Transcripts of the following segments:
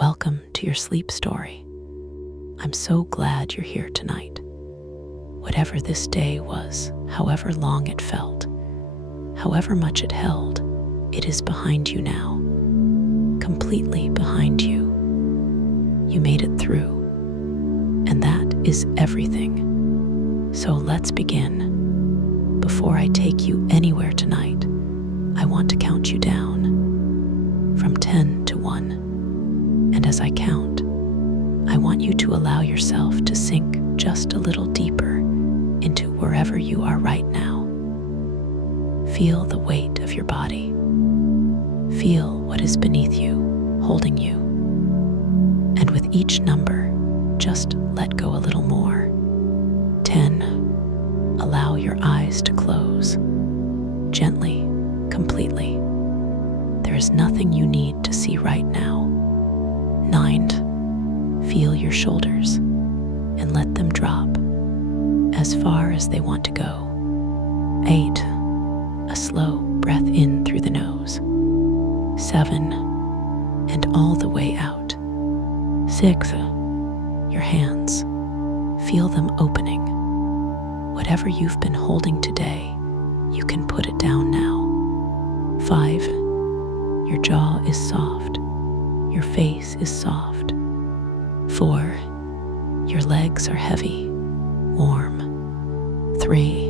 Welcome to your sleep story. I'm so glad you're here tonight. Whatever this day was, however long it felt, however much it held, it is behind you now. Completely behind you. You made it through. And that is everything. So let's begin. Before I take you anywhere tonight, I want to count you down from 10 to 1. And as I count, I want you to allow yourself to sink just a little deeper into wherever you are right now. Feel the weight of your body. Feel what is beneath you, holding you. And with each number, just let go a little more. 10. Allow your eyes to close. Gently, completely. There is nothing you need to see right now. 9. Feel your shoulders and let them drop as far as they want to go. 8. A slow breath in through the nose. 7. And all the way out. 6. Your hands. Feel them opening. Whatever you've been holding today, you can put it down now. 5. Your jaw is soft. Your face is soft. 4. Your legs are heavy, warm. 3.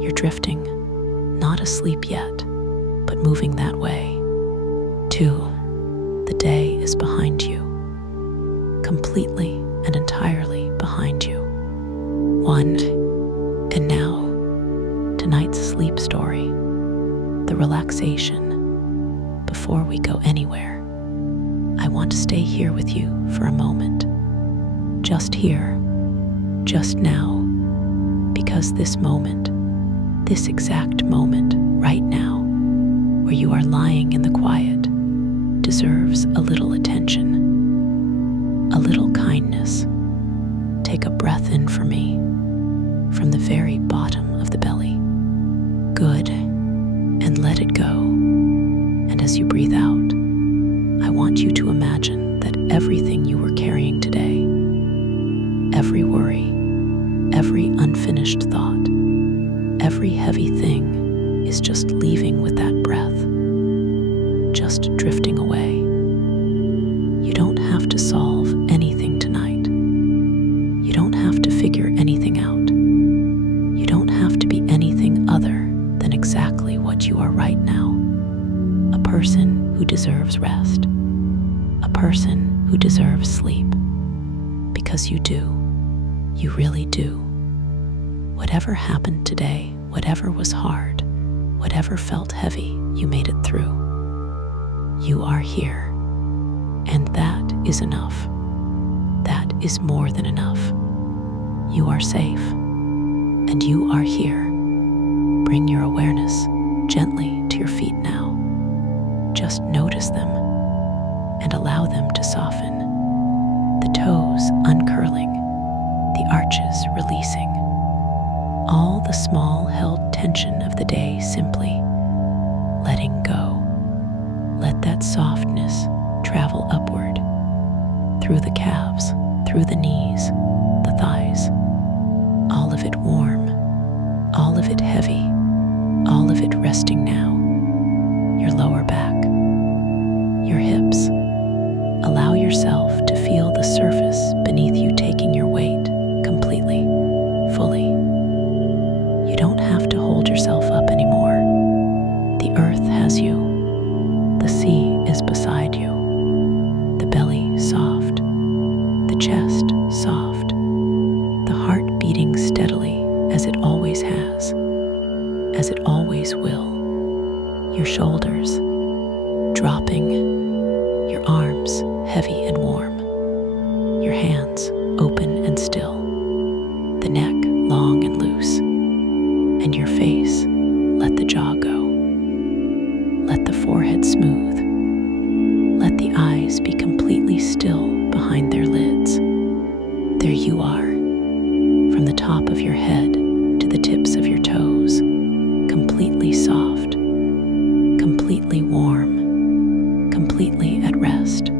You're drifting, not asleep yet, but moving that way. 2. The day is behind you, completely and entirely behind you. 1. And now, tonight's sleep story, the relaxation. Before we go anywhere, I want to stay here with you for a moment. Just here, just now, because this moment, this exact moment right now, where you are lying in the quiet, deserves a little attention, a little kindness. Take a breath in for me, from the very bottom of the belly. Good, and let it go. And as you breathe out, I want you to imagine that everything you were carrying today, every worry, every unfinished thought, every heavy thing is just leaving with that breath, just drifting away. You don't have to solve anything tonight. You don't have to figure anything out. You don't have to be anything other than exactly what you are right now. A person who deserves rest. A person who deserves sleep. Because you do. You really do. Whatever happened today, whatever was hard, whatever felt heavy, you made it through. You are here. And that is enough. That is more than enough. You are safe. And you are here. Bring your awareness gently to your feet now. Just notice them and allow them to soften. The toes uncurling, the arches releasing. All the small held tension of the day simply letting go. Let that softness travel upward, through the calves, through the knees, the thighs. All of it warm, all of it heavy, all of it resting now. Your lower back, your hips. Allow yourself to feel the surface beneath you taking your weight completely, fully. You don't have to hold yourself up anymore. The earth has you. The sea is beside you. The belly soft. The chest soft. The heart beating steadily as it always has, as it always will. Your shoulders dropping, your arms heavy and warm, your hands open and still, the neck long and loose, and your face, let the jaw go. Let the forehead smooth. Let the eyes be completely still behind their lids. There you are, from the top of your head to the tips of your toes, completely soft, completely warm, completely at rest.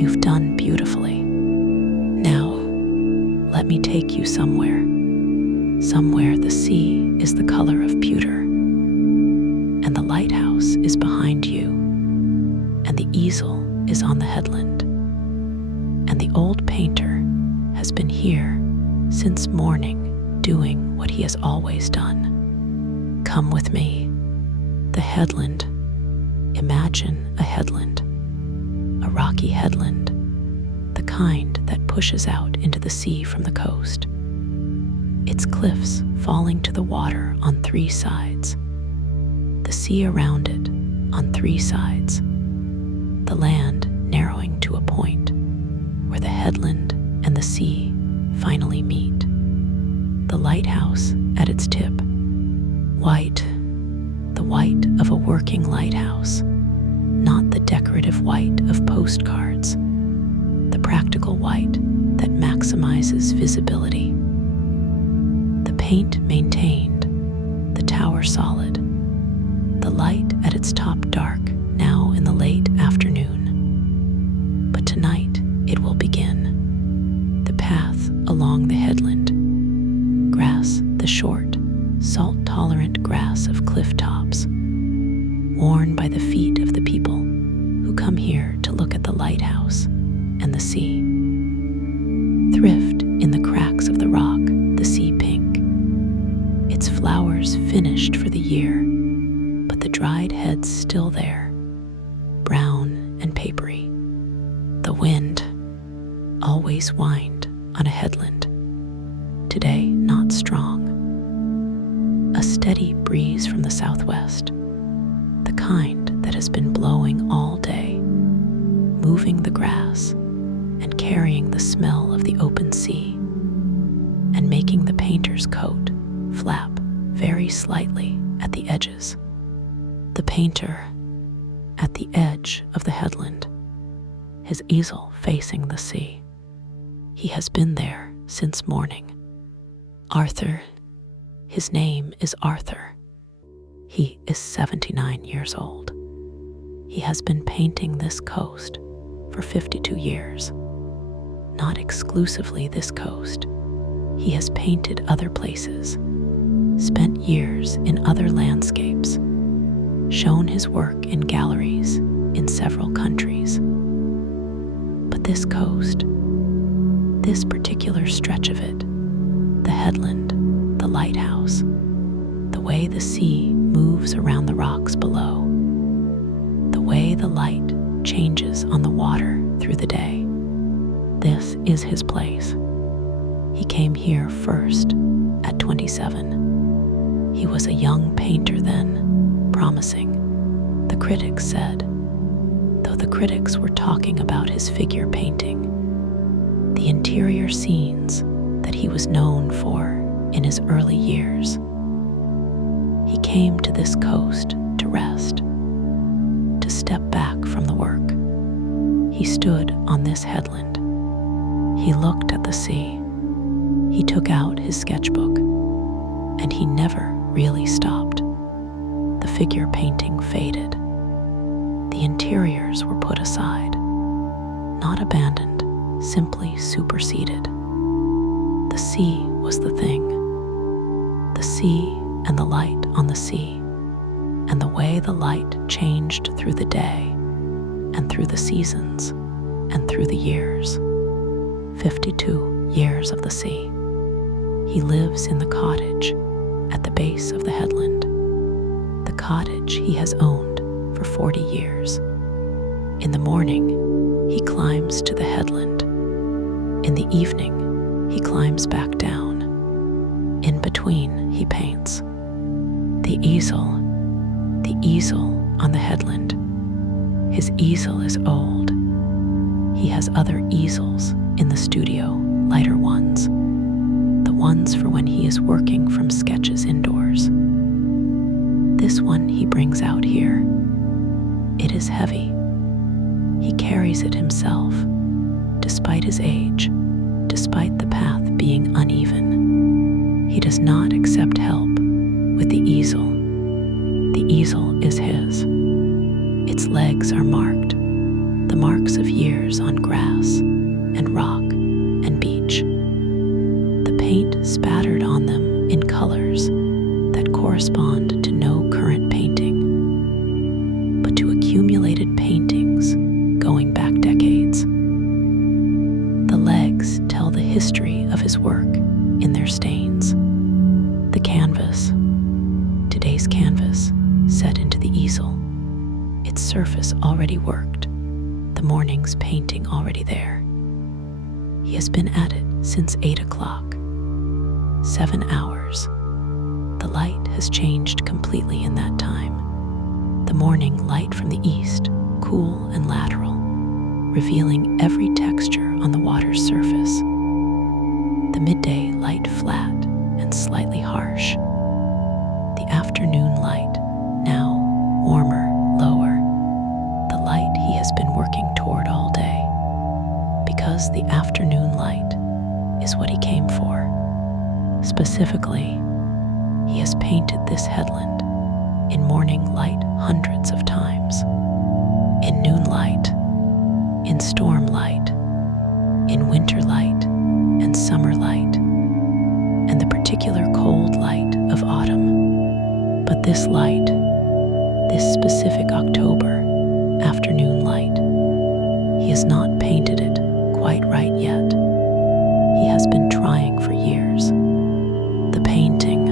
You've done beautifully. Now, let me take you somewhere the sea is the color of pewter, and the lighthouse is behind you, and the easel is on the headland, and the old painter has been here since morning, doing what he has always done. Come with me. The headland. Imagine a headland, a rocky headland, the kind that pushes out into the sea from the coast. Its cliffs falling to the water on 3 sides, the sea around it on 3 sides, the land narrowing to a point where the headland and the sea finally meet. The lighthouse at its tip, white, the white of a working lighthouse, not the decorative white of postcards, the practical white that maximizes visibility. The paint maintained, the tower solid, the light at its top dark now in the late afternoon. But tonight it will begin. The path along the headland, grass, the short, salt-tolerant grass of cliff tops, worn by the feet of the people who come here to look at the lighthouse and the sea. Thrift in the cracks of the rock, the sea pink, its flowers finished for the year, but the dried heads still there, brown and papery. The wind, always whined on a headland, today not strong. A steady breeze from the southwest, the kind that has been blowing all day, moving the grass and carrying the smell of the open sea, and making the painter's coat flap very slightly at the edges. The painter at the edge of the headland, his easel facing the sea. He has been there since morning. Arthur, his name is Arthur. He is 79 years old. He has been painting this coast for 52 years. Not exclusively this coast. He has painted other places, spent years in other landscapes, shown his work in galleries in several countries. But this coast, this particular stretch of it, the headland, the lighthouse, the way the sea moves around the rocks below, the way the light changes on the water through the day, this is his place. He came here first at 27. He was a young painter then, promising, the critics said, though the critics were talking about his figure painting, the interior scenes that he was known for in his early years. He came to this coast to rest, to step back from the work. He stood on this headland. He looked at the sea. He took out his sketchbook, and he never really stopped. The figure painting faded. The interiors were put aside, not abandoned, simply superseded. The sea was the thing. The sea and the light on the sea, and the way the light changed through the day, and through the seasons, and through the years. 52 years of the sea. He lives in the cottage at the base of the headland, the cottage he has owned for 40 years. In the morning, he climbs to the headland. In the evening, he climbs back down. In between, he paints. The easel on the headland. His easel is old. He has other easels in the studio, lighter ones, the ones for when he is working from sketches indoors. This one he brings out here. It is heavy. He carries it himself, despite his age, despite the path being uneven. He does not accept help with the easel. The easel is his. Its legs are marked. the marks of years on grass and rock and beach. The paint spattered on them in colors that correspond to no current painting, but to accumulated paintings going back decades. The legs tell the history of his work in their stains. The canvas, today's canvas, set into the easel, its surface already worked, the morning's painting already there. He has been at it since 8 o'clock. 7 hours. The light has changed completely in that time. The morning light from the east, cool and lateral, revealing every texture on the water's surface. The midday light flat and slightly harsh. The afternoon light, now warmer, lower. The light he has been working toward all day. Because the afternoon light is what he came for. Specifically, he has painted this headland in morning light hundreds of times, in noon light, in storm light, in winter light and summer light, and the particular cold light of autumn. But this light, this specific October afternoon light, he has not painted it quite right yet. He has been trying for years. The painting,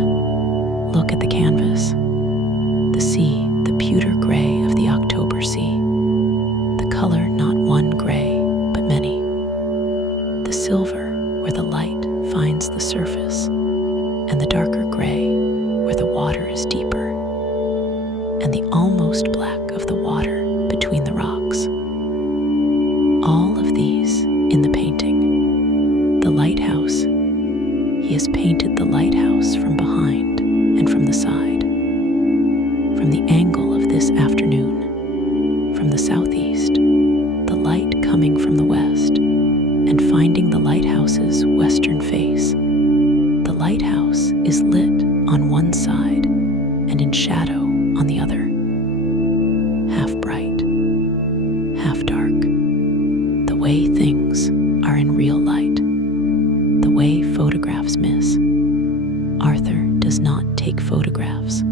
look at the canvas, the sea, the pewter gray of the October sea, the color not one gray, but many, the silver where the light finds the surface, and the darker gray where the water is deeper, and the almost black of the water between the rocks. All of these in the painting. The lighthouse, he has painted the lighthouse from behind and from the side, from the angle of this afternoon, from the southeast, the light coming from the west, and finding the lighthouse's western face. The lighthouse is lit on one side and in shadow on the other, half bright, half dark, the way things are in real light, the way photographs miss. Arthur does not take photographs.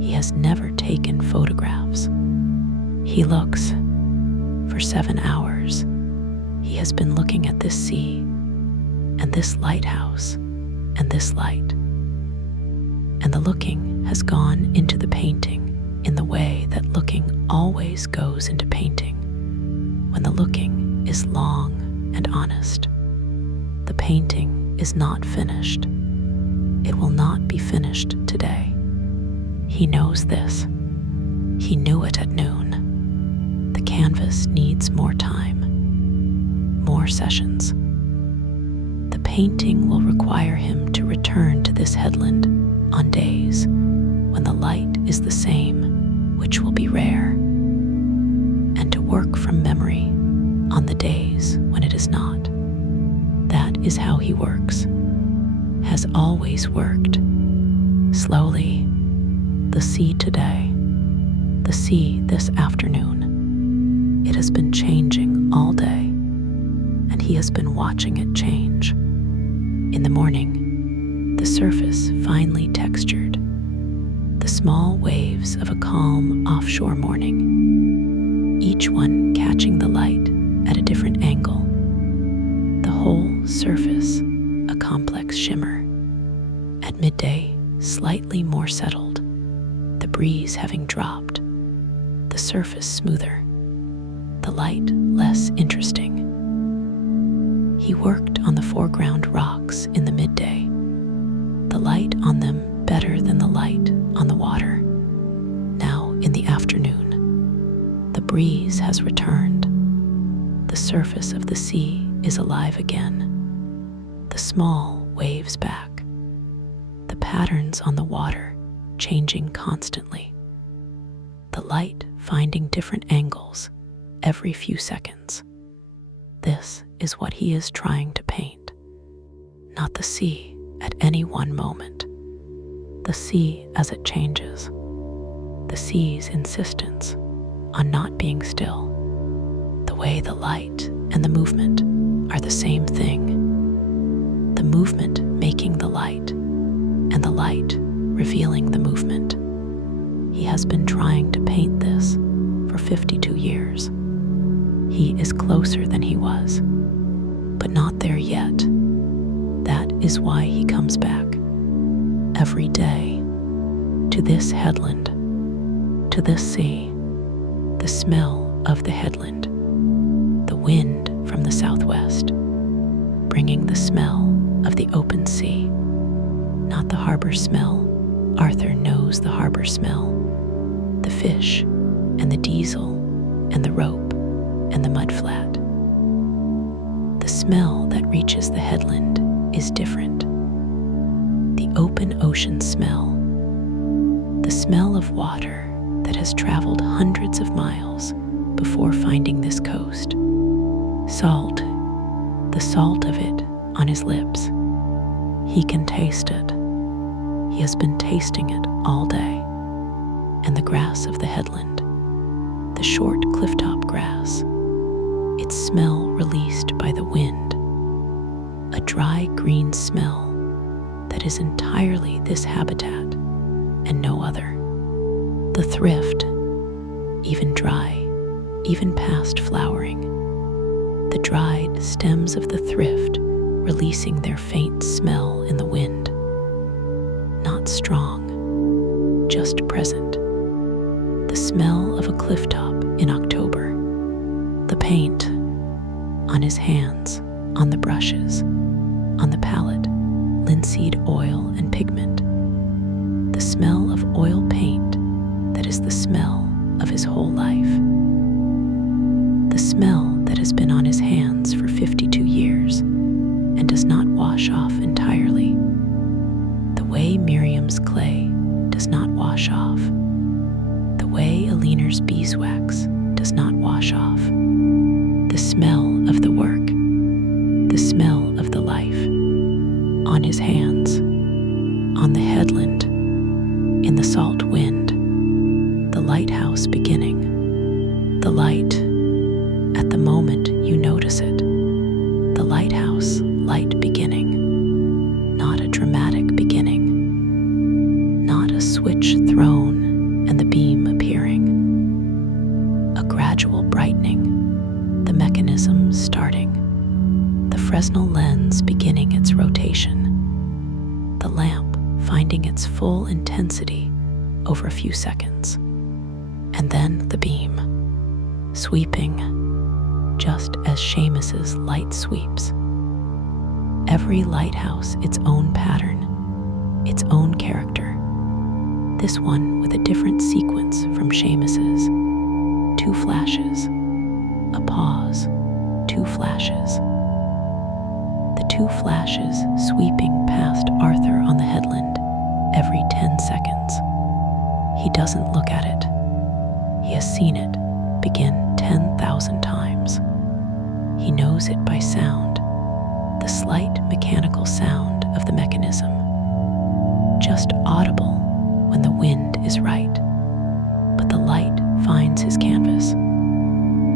He has never taken photographs. He looks. For 7 hours, he has been looking at this sea, and this lighthouse, and this light. And the looking has gone into the painting in the way that looking always goes into painting, when the looking is long and honest. The painting is not finished. It will not be finished today. He knows this. He knew it at noon. The canvas needs more time, more sessions. The painting will require him to return to this headland on days when the light is the same, which will be rare, and to work from memory on the days when it is not. That is how he works, has always worked. Slowly, the sea today, the sea this afternoon, it has been changing all day, and he has been watching it change. In the morning, the surface finely textured, the small waves of a calm offshore morning, each one catching the light at a different angle, the whole surface a complex shimmer. At midday, slightly more settled, the breeze having dropped, the surface smoother, the light less interesting. He worked on the foreground rocks in the midday, the light on them better than the light on the water. Now, in the afternoon, the breeze has returned. The surface of the sea is alive again. The small waves back. The patterns on the water changing constantly. The light finding different angles every few seconds. This is what he is trying to paint. Not the sea at any one moment. The sea as it changes. The sea's insistence on not being still. way the light and the movement are the same thing. The movement making the light, and the light revealing the movement. He has been trying to paint this for 52 years. He is closer than he was, but not there yet. That is why he comes back every day to this headland, to this sea, the smell of the headland, the wind from the southwest, bringing the smell of the open sea, not the harbor smell. Arthur knows the harbor smell, the fish and the diesel and the rope and the mudflat. The smell that reaches the headland is different. The open ocean smell, the smell of water that has traveled hundreds of miles before finding this coast. Salt, the salt of it on his lips. He can taste it. He has been tasting it all day. And the grass of the headland, the short clifftop grass, its smell released by the wind, a dry green smell that is entirely this habitat and no other. The thrift, even dry, even past flowering, the dried stems of the thrift releasing their faint smell in the wind. Not strong, just present. The smell of a clifftop in October. The paint on his hands, on the brushes, on the palette, linseed oil and pigment. The smell of oil paint that is the smell of his whole life. The smell that has been on his hands for 52 years and does not wash off entirely. The way Miriam's clay does not wash off. The way Aliner's beeswax does not wash off. The smell of the work, the smell of the life, on his hands, on the headland, in the salt wind, the lighthouse beginning, the light, at the moment you notice it, the lighthouse light beginning, not a dramatic beginning, not a switch thrown and the beam appearing, a gradual brightening, the mechanism starting, the Fresnel lens beginning its rotation, the lamp finding its full intensity over a few seconds, and then the beam, sweeping, just as Seamus's light sweeps. Every lighthouse its own pattern, its own character. This one with a different sequence from Seamus's. 2 flashes, a pause, 2 flashes. The 2 flashes sweeping past Arthur on the headland every 10 seconds. He doesn't look at it. He has seen it begin 10,000 times. He knows it by sound, the slight mechanical sound of the mechanism, just audible when the wind is right. But the light finds his canvas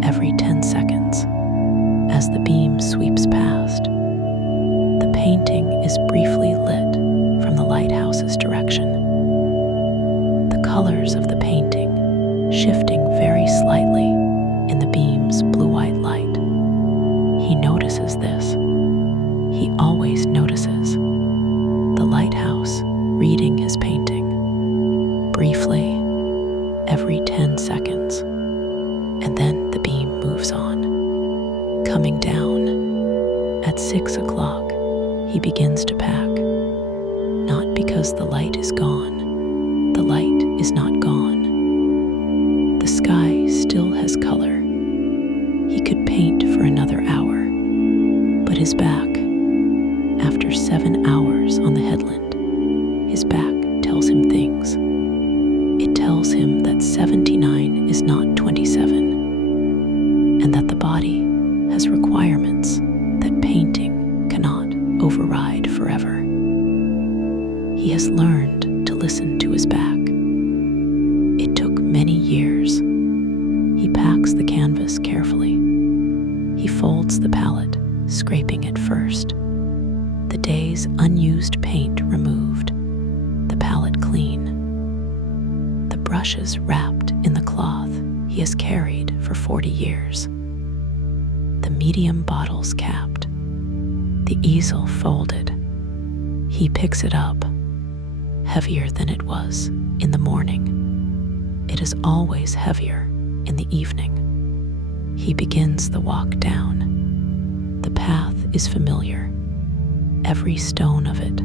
every 10 seconds as the beam sweeps past. The painting is briefly lit from the lighthouse's direction. The colors of the painting shifting very slightly in the beam's blue-white light. He notices this. He always notices. The lighthouse reading his painting, briefly, every 10 seconds, and then the beam moves on. Coming down, at 6 o'clock, he begins to pack. Not because the light is gone. The light is not gone. The sky still has color. He could paint for another hour, but his back, after 7 hours on the headland, his back tells him things. It tells him that 79 is not 27, and that the body has requirements that painting cannot override forever. He has learned to listen to his back. It took many years. He packs the canvas carefully, folds the palette, scraping it first. The day's unused paint removed, the palette clean. The brushes wrapped in the cloth he has carried for 40 years. The medium bottles capped, the easel folded. He picks it up, heavier than it was in the morning. It is always heavier in the evening. He begins the walk down. The path is familiar, every stone of it,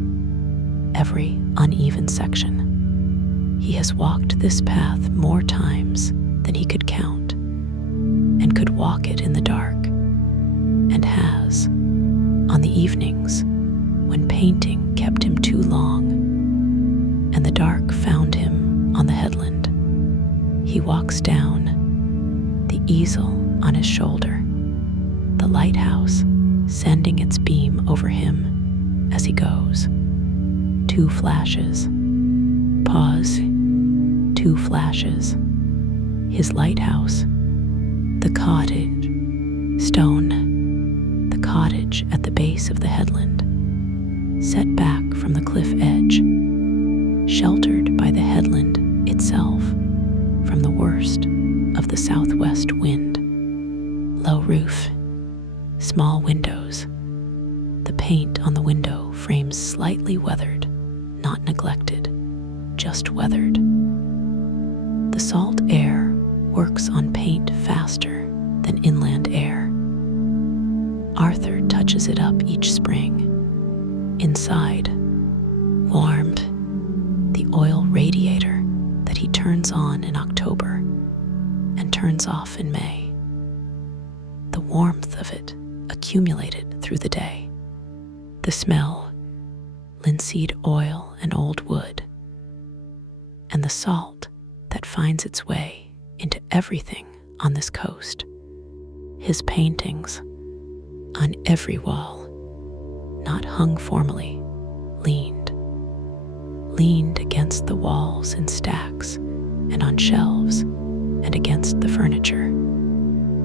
every uneven section. He has walked this path more times than he could count, and could walk it in the dark, and has, on the evenings when painting kept him too long, and the dark found him on the headland. He walks down, the easel on his shoulder, the lighthouse sending its beam over him as he goes. 2 flashes. Pause. 2 flashes. His lighthouse. The cottage. Stone. The cottage at the base of the headland, set back from the cliff edge, sheltered by the headland itself from the worst of the southwest wind. Low roof, small windows. The paint on the window frames slightly weathered, not neglected, just weathered. The salt air works on paint faster than inland air. Arthur touches it up each spring. Inside, warmed, the oil radiator that he turns on in October and turns off in May. The warmth of it accumulated through the day. The smell, linseed oil and old wood, and the salt that finds its way into everything on this coast. His paintings, on every wall, not hung formally, leaned against the walls in stacks and on shelves and against the furniture,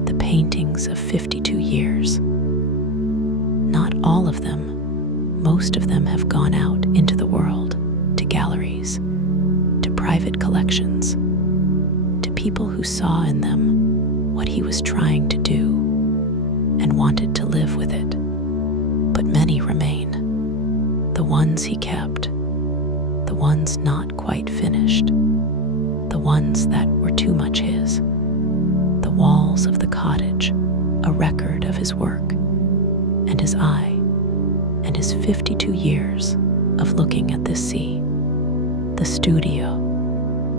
the paintings of 52 years. Not all of them, most of them have gone out into the world, to galleries, to private collections, to people who saw in them what he was trying to do and wanted to live with it. But many remain, the ones he kept, the ones not quite finished, the ones that were too much his. The walls of the cottage, a record of his work, and his eye, and his 52 years of looking at this sea. The studio,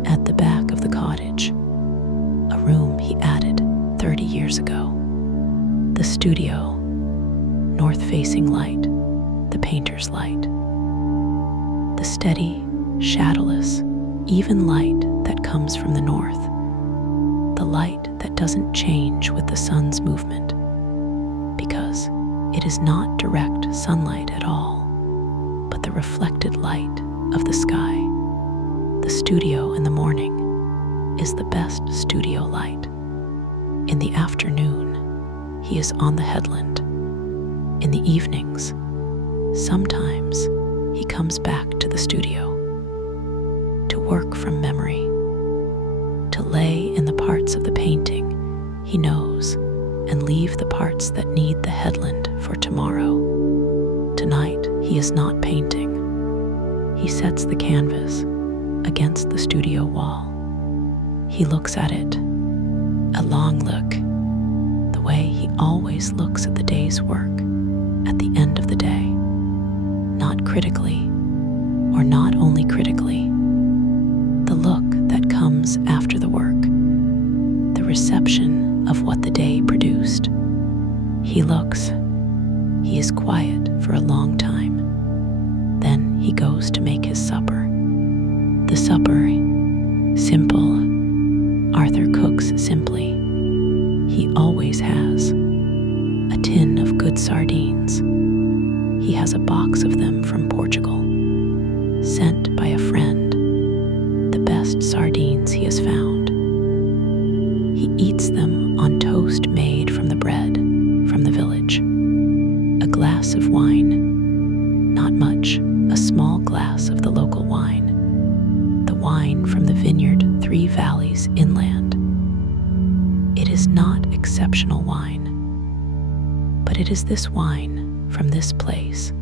at the back of the cottage, a room he added 30 years ago. The studio, north-facing light, the painter's light. The steady, shadowless, even light that comes from the north. The light that doesn't change with the sun's movement, because it is not direct sunlight at all, but the reflected light of the sky. The studio in the morning is the best studio light. In the afternoon, he is on the headland. In the evenings, sometimes he comes back to the studio to work from memory, to lay in the parts of the painting he knows and leave the parts that need the headland for tomorrow. Tonight, he is not painting. He sets the canvas against the studio wall. He looks at it, a long look, the way he always looks at the day's work at the end of the day, not critically, or not only critically, the look that comes after the work, the reception of what the day produced. He looks, he is quiet for a long time. Then he goes to make his supper. The supper, simple. Arthur cooks simply. He always has a tin of good sardines. He has a box of them from Portugal, sent by a friend, the best sardines he has found. He eats them on toast made from the bread from the village. glass of wine. Not much, a small glass of the local wine. The wine from the vineyard 3 valleys inland. It is not exceptional wine, but it is this wine from this place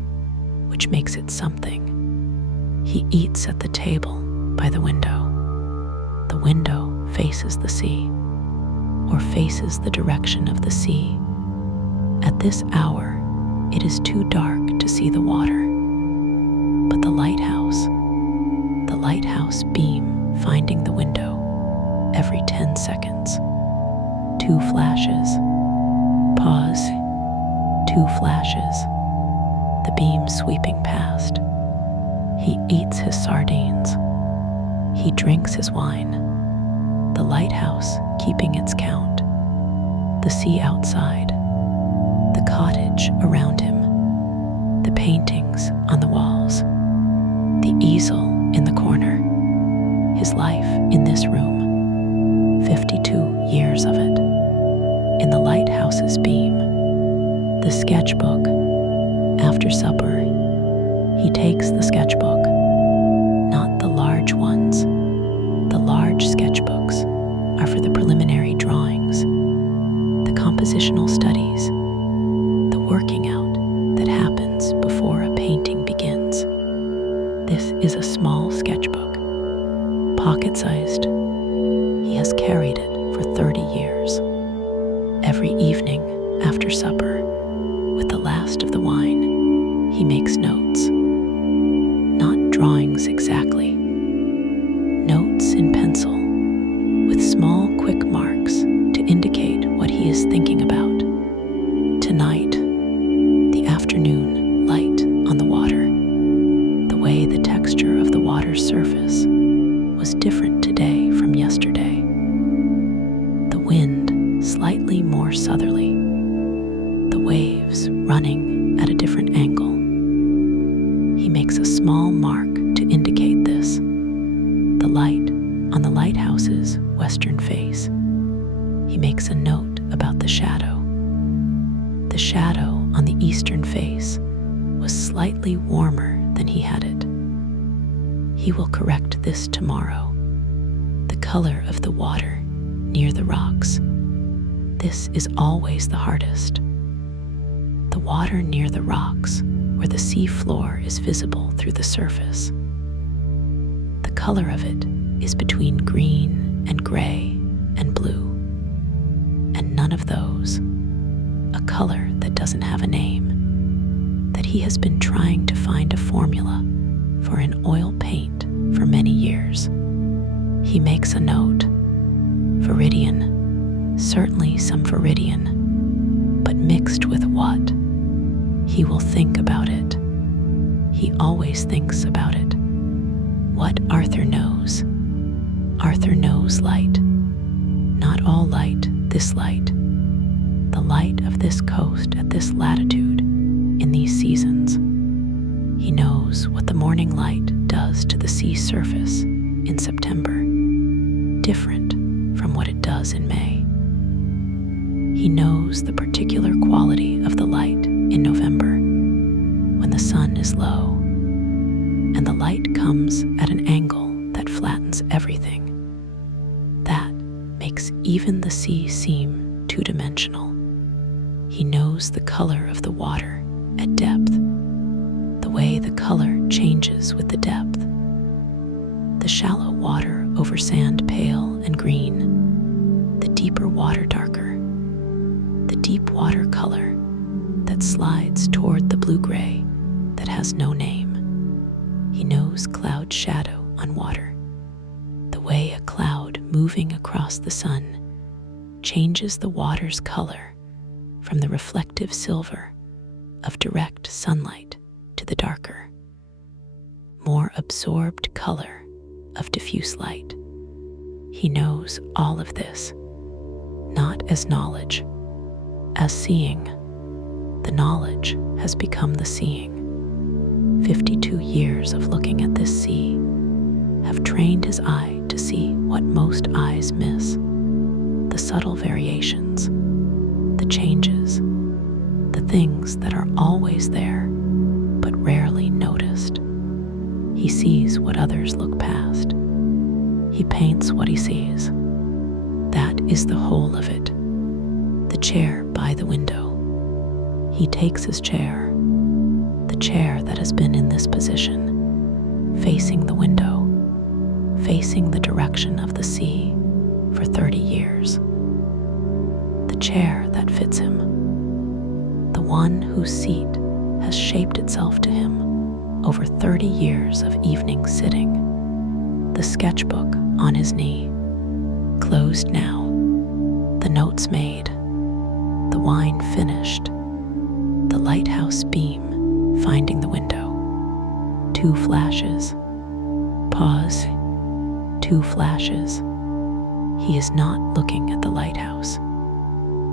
which makes it something. He eats at the table by the window. The window faces the sea, or faces the direction of the sea. At this hour, it is too dark to see the water. But the lighthouse beam finding the window every 10 seconds. 2 flashes. Pause. 2 flashes. The beam sweeping past. He eats his sardines. He drinks his wine. The lighthouse keeping its count. The sea outside. The cottage around him. The paintings on the walls. The easel in the corner. His life in this room. 52 years of it. In the lighthouse's beam. The sketchbook. After supper, he takes the sketchbook. Not the large ones. The large sketchbooks are for the preliminary drawings, the compositional studies, the working out that happens before a painting begins. This is a small sketchbook, pocket-sized. He has carried it for 30 years. Every evening after supper, with the last of the wine, he makes notes. Not drawings exactly. Notes in pencil, with small quick marks to indicate what he is thinking about. Tonight, the afternoon light on the water, the way the texture of the water's surface was different today from yesterday. The wind slightly more southerly, the waves running at a different angle. He makes a small mark to indicate this. The light on the lighthouse's western face. He makes a note about the shadow. The shadow on the eastern face was slightly warmer than he had it. He will correct this tomorrow. The color of the water near the rocks. This is always the hardest. The water near the rocks, where the sea floor is visible through the surface. The color of it is between green and gray and blue, and none of those. A color that doesn't have a name, that he has been trying to find a formula for an oil paint for many years. He makes a note. Viridian, certainly some viridian, but mixed with what? He will think about it. He always thinks about it. What Arthur knows. Arthur knows light. Not all light, this light. The light of this coast at this latitude, in these seasons. He knows what the morning light does to the sea surface in September, different from what it does in May. He knows the particular quality of the light in November, when the sun is low, and the light comes at an angle that flattens everything. That makes even the sea seem two-dimensional. He knows the color of the water at depth, the way the color changes with the depth. The shallow water over sand pale and green, the deeper water darker, the deep water color that slides toward the blue-gray that has no name. He knows cloud shadow on water, the way a cloud moving across the sun changes the water's color from the reflective silver of direct sunlight to the darker, more absorbed color of diffuse light. He knows all of this, not as knowledge, as seeing. The knowledge has become the seeing. 52 years of looking at this sea have trained his eye to see what most eyes miss, the subtle variations, the changes, the things that are always there, but rarely noticed. He sees what others look past. He paints what he sees. That is the whole of it. The chair by the window. He takes his chair, the chair that has been in this position, facing the window, facing the direction of the sea for 30 years. The chair that fits him, the one whose seat has shaped itself to him over 30 years of evening sitting. The sketchbook on his knee, closed now, the notes made, the wine finished, the lighthouse beam finding the window. 2 flashes. Pause. 2 flashes. He is not looking at the lighthouse.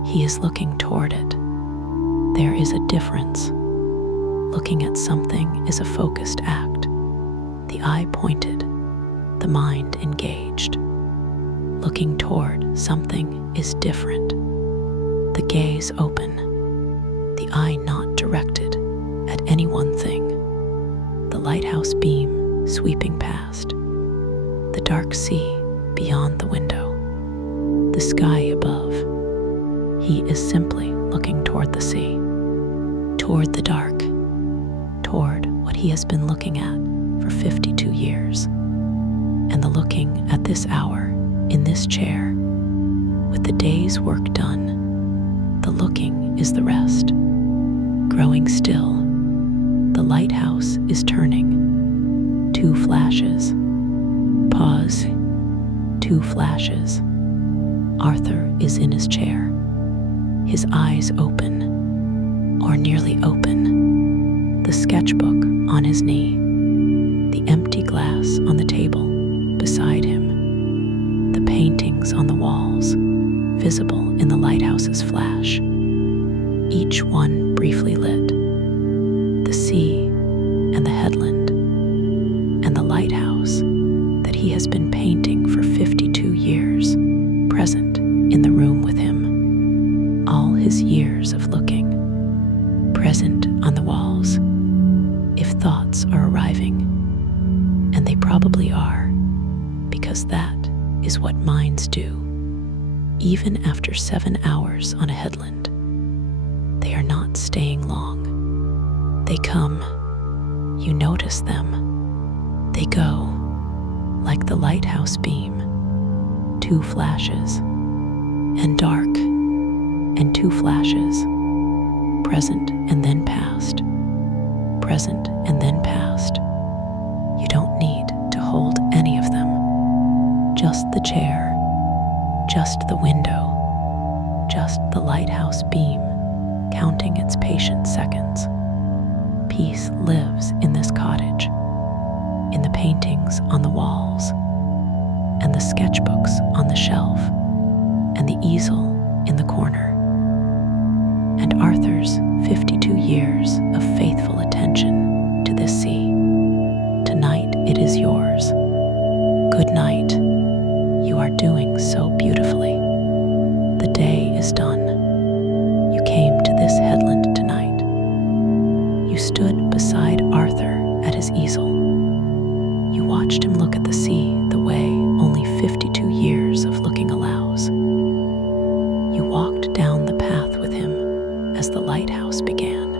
He is looking toward it. There is a difference. Looking at something is a focused act. The eye pointed, the mind engaged. Looking toward something is different. The gaze open, the eye not directed at any one thing. The lighthouse beam sweeping past, the dark sea beyond the window, the sky above. He is simply looking toward the sea, toward the dark, toward what he has been looking at for 52 years. And the looking at this hour in this chair, with the day's work done, the looking is the rest. Growing still, the lighthouse is turning. 2 flashes. Pause. 2 flashes. Arthur is in his chair, his eyes open, or nearly open, the sketchbook on his knee, the empty glass on the table beside him, the paintings on the walls, visible in the lighthouse's flash, each one briefly lit, the sea and the headland, and the lighthouse that he has been painting for 52 years, present in the room with him. All his years of looking, present on the walls. If thoughts are arriving, and they probably are, because that is what minds do. Even after 7 hours on a headland, they are not staying long. They come, you notice them. They go, like the lighthouse beam, 2 flashes, and dark, and 2 flashes, present and then past, present and then past. You don't need to hold any of them. Just the chair, just the window, just the lighthouse beam, counting its patient seconds. Peace lives in this cottage, in the paintings on the walls, and the sketchbooks on the shelf, and the easel in the corner. And Arthur's 52 years of faithful attention to this sea. Tonight it is yours. Good night. You are doing so beautifully. The day is done. You came to this headland tonight. You stood beside Arthur at his easel. You watched him look at the sea the way only 52 years of looking allows. You walked down the path with him as the lighthouse began.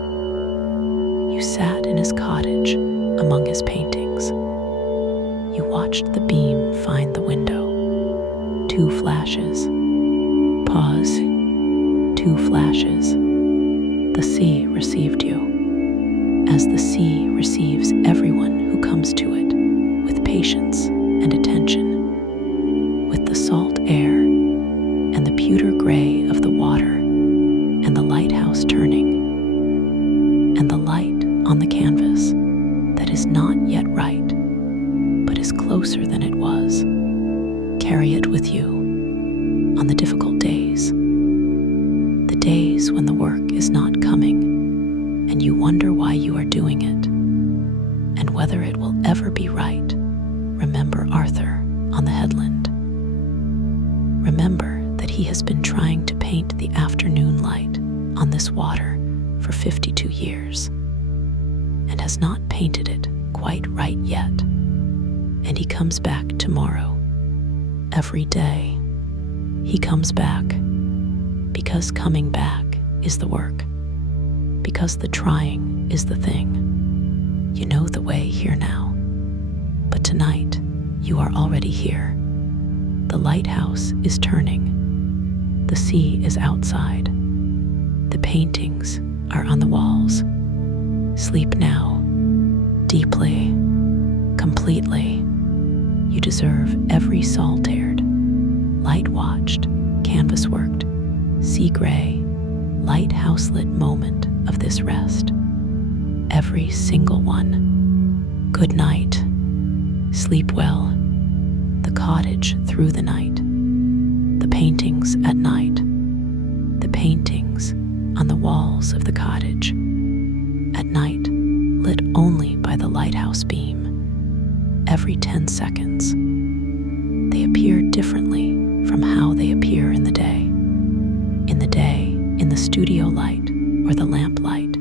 You sat in his cottage among his paintings. You watched the beam find the window. 2 flashes. Pause. 2 flashes. The sea received you, as the sea receives everyone who comes to it with patience and attention, with the salt air and the pewter gray of the water and the lighthouse turning, and the light on the canvas that is not yet right, but is closer than it was. Carry it with you on the difficult days, the days when the work is not coming and you wonder why you are doing it and whether it will ever be right. Remember Arthur on the headland. Remember that he has been trying to paint the afternoon light on this water for 52 years and has not painted it quite right yet. And he comes back tomorrow, every day. He comes back because coming back is the work, because the trying is the thing. You know the way here now, but tonight you are already here. The lighthouse is turning. The sea is outside. The paintings are on the walls. Sleep now, deeply, completely. You deserve every solitared, light-watched, canvas-worked, sea-gray, lighthouse-lit moment of this rest. Every single one. Good night. Sleep well. The cottage through the night. The paintings at night. The paintings on the walls of the cottage. At night, lit only by the lighthouse beam. Every 10 seconds. They appear differently from how they appear in the day. In the day, in the studio light or the lamp light,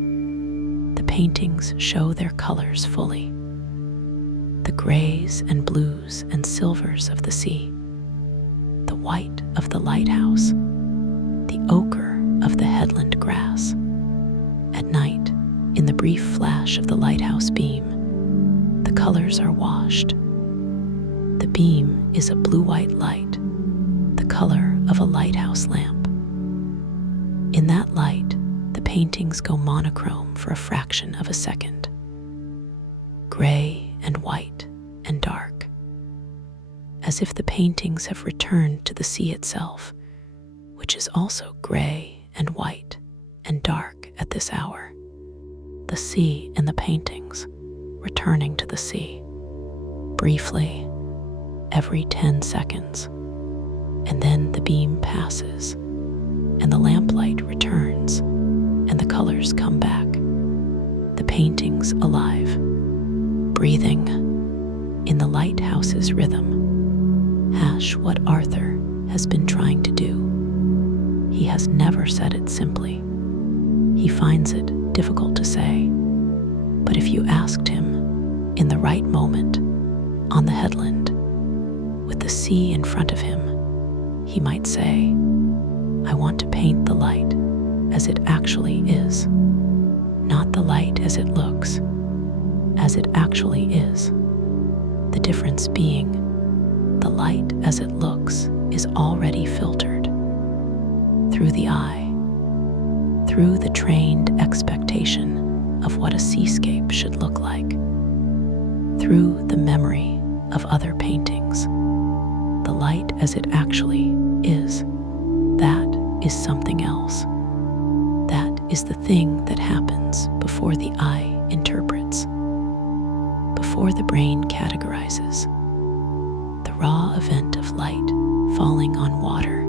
the paintings show their colors fully. The grays and blues and silvers of the sea, the white of the lighthouse, the ochre of the headland grass. At night, in the brief flash of the lighthouse beam, the colors are washed. The beam is a blue-white light, the color of a lighthouse lamp. In that light, the paintings go monochrome for a fraction of a second. Gray and white and dark, as if the paintings have returned to the sea itself, which is also gray and white and dark at this hour. The sea and the paintings returning to the sea, briefly, every 10 seconds, and then the beam passes, and the lamplight returns, and the colors come back. The paintings alive, breathing in the lighthouse's rhythm. What Arthur has been trying to do. He has never said it simply. He finds it difficult to say. But if you asked him, in the right moment, on the headland, with the sea in front of him, he might say, I want to paint the light as it actually is, not the light as it looks, as it actually is. The difference being, the light as it looks is already filtered through the eye, through the trained expectation of what a seascape should look like, through the memory of other paintings. The light as it actually is, that is something else. That is the thing that happens before the eye interprets, before the brain categorizes. The raw event of light falling on water,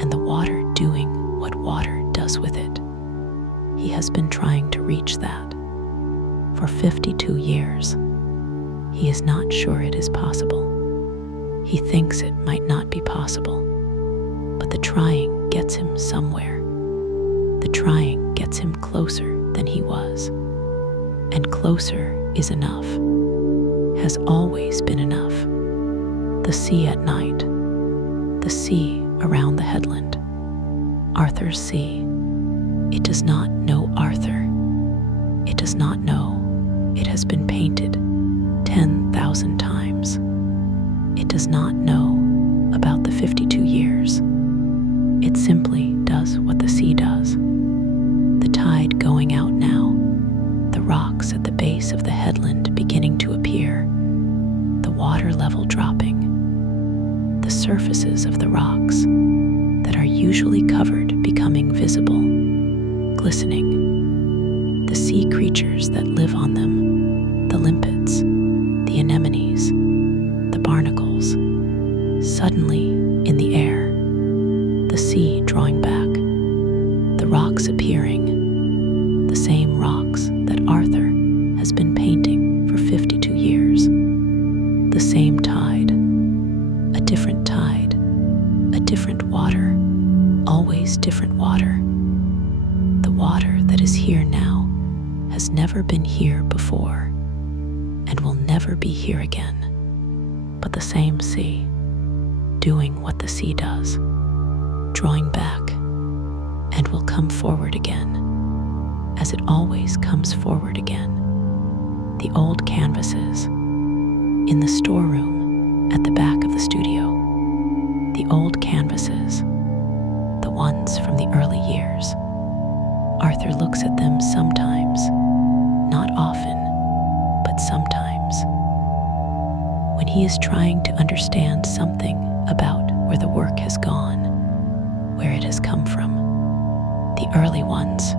and the water doing what water does with it. He has been trying to reach that for 52 years. He is not sure it is possible. He thinks it might not be possible, but the trying gets him somewhere. The trying gets him closer than he was, and closer is enough, has always been enough. The sea at night, the sea around the headland, Arthur's sea. It does not know Arthur. It does not know it has been painted 10,000 times. It does not know about the 52 years. It simply does what the sea does. The tide going out now, the rocks at the base of the headland beginning to appear, the water level dropping, the surfaces of the rocks that are usually covered becoming visible, glistening, the sea creatures that live on them, the limpets, the anemones, the barnacles, suddenly in the air, the sea drawing back, the rocks appearing, the same rocks that Arthur has been painting for 52 years, the same tide, a different water, always different water, the water that that is here now has never been here before and will never be here again, but the same sea, doing what the sea does, drawing back, and will come forward again, as it always comes forward again. The old canvases in the storeroom at the back of the studio, the old canvases, the ones from the early years. Arthur looks at them sometimes, not often, but sometimes, when he is trying to understand something about where the work has gone, where it has come from. The early ones,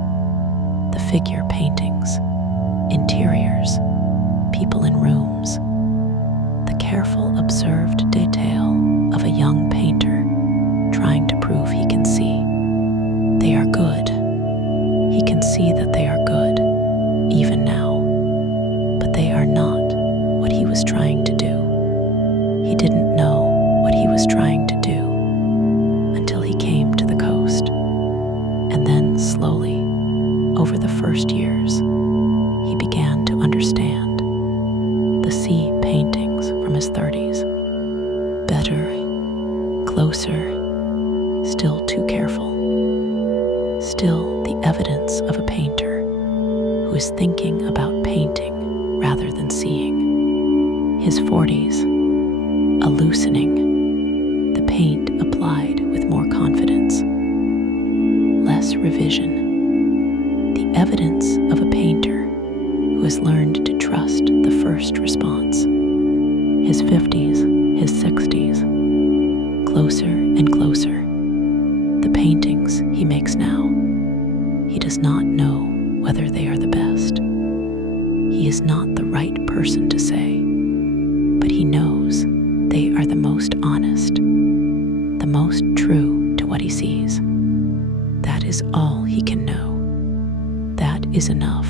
the figure paintings, interiors, people in rooms, the careful observed detail of a young painter trying to prove he can see. They are good. He can see that they are good, even now, but they are not what he was trying to do. He didn't know what he was trying to do until he came to the coast. And then slowly, over the first years, he began to understand the sea paintings from his 30s. Better, closer, still too careful. Still the evidence of a painter who is thinking about painting rather than seeing. His 40s, a loosening, the paint applied with more confidence. Less revision, the evidence of a painter who has learned to trust the first response. His 50s, his 60s, closer and closer. The paintings he makes now, he does not know whether they are the best. He is not the right person to say, but he knows they are the most honest, the most true to what he sees. That is all he can know. That is enough.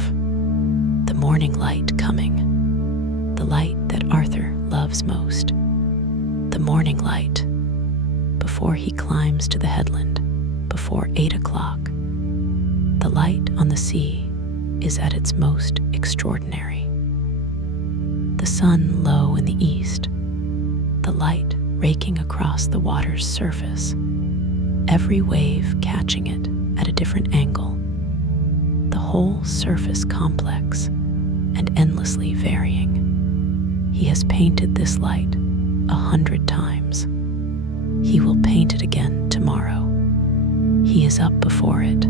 The morning light coming, the light that Arthur loves most. The morning light, before he climbs to the headland, before 8 o'clock. The light on the sea is at its most extraordinary. The sun low in the east, the light raking across the water's surface, every wave catching it at a different angle, the whole surface complex and endlessly varying. He has painted this light 100 times. He will paint it again tomorrow. He is up before it.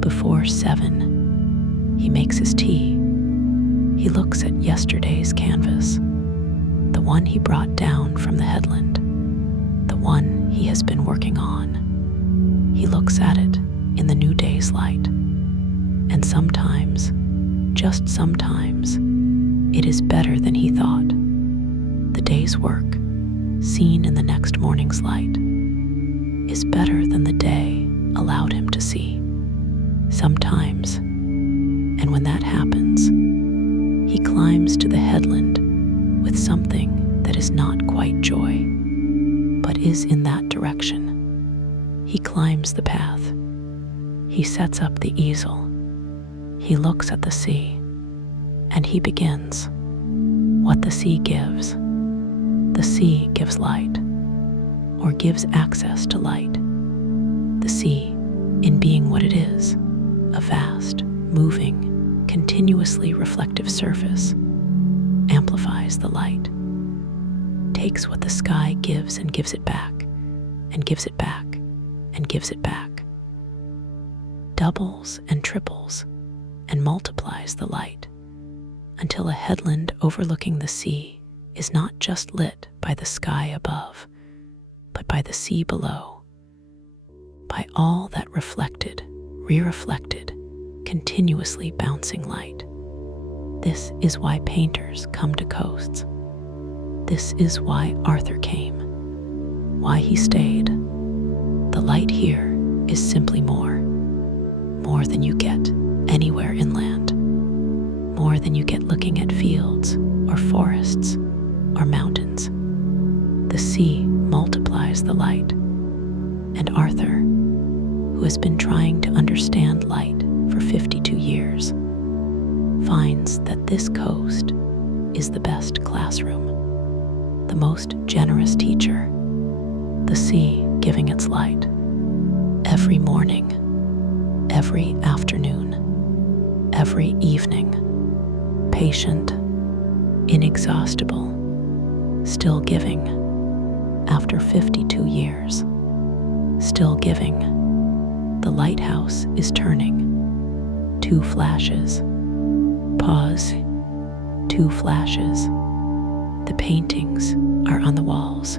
Before 7, he makes his tea. He looks at yesterday's canvas, the one he brought down from the headland, the one he has been working on. He looks at it in the new day's light, and sometimes, just sometimes, it is better than he thought. The day's work, seen in the next morning's light, is better than the day allowed him to see. Sometimes, and when that happens, he climbs to the headland with something that is not quite joy, but is in that direction. He climbs the path. He sets up the easel. He looks at the sea, and he begins. What the sea gives. The sea gives light, or gives access to light. The sea, in being what it is, a vast, moving, continuously reflective surface, amplifies the light, takes what the sky gives and gives it back, and gives it back, and gives it back, doubles and triples, and multiplies the light, until a headland overlooking the sea is not just lit by the sky above, but by the sea below, by all that reflected, re-reflected, continuously bouncing light. This is why painters come to coasts. This is why Arthur came, why he stayed. The light here is simply more than you get anywhere inland, more than you get looking at fields or forests or mountains. The sea multiplies the light, and Arthur, who has been trying to understand light for 52 years, finds that this coast is the best classroom, the most generous teacher, the sea giving its light. Every morning, every afternoon, every evening, patient, inexhaustible, still giving after 52 years, still giving. The lighthouse is turning. 2 flashes. Pause. 2 flashes. The paintings are on the walls.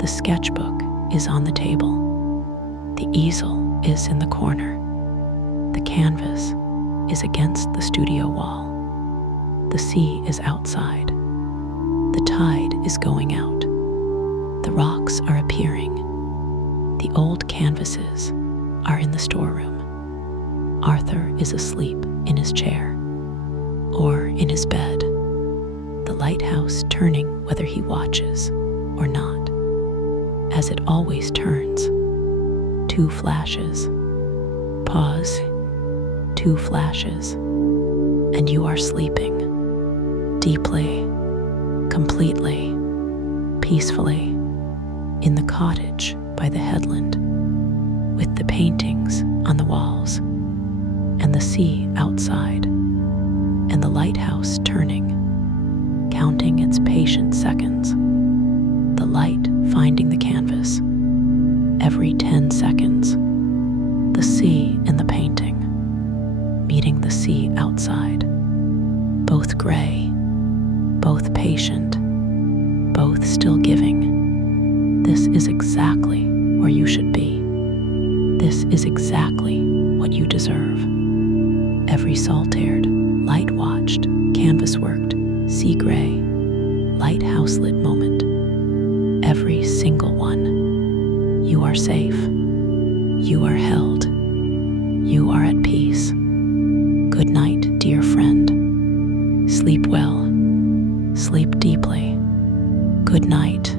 The sketchbook is on the table. The easel is in the corner. The canvas is against the studio wall. The sea is outside. The tide is going out. The rocks are appearing. The old canvases are in the storeroom. Arthur is asleep in his chair or in his bed, the lighthouse turning whether he watches or not, as it always turns. 2 flashes. Pause. 2 flashes. And you are sleeping deeply, completely, peacefully, in the cottage by the headland, with the paintings on the walls, and the sea outside, and the lighthouse turning, counting its patient seconds, the light finding the canvas. Every 10 seconds, the sea in the painting, meeting the sea outside, both gray, both patient, both still giving. This is exactly where you should be. This is exactly what you deserve. Every salt-aired, light-watched, canvas-worked, sea gray, lighthouse-lit moment. Every single one. You are safe. You are held. You are at peace. Good night, dear friend. Sleep well. Sleep deeply. Good night.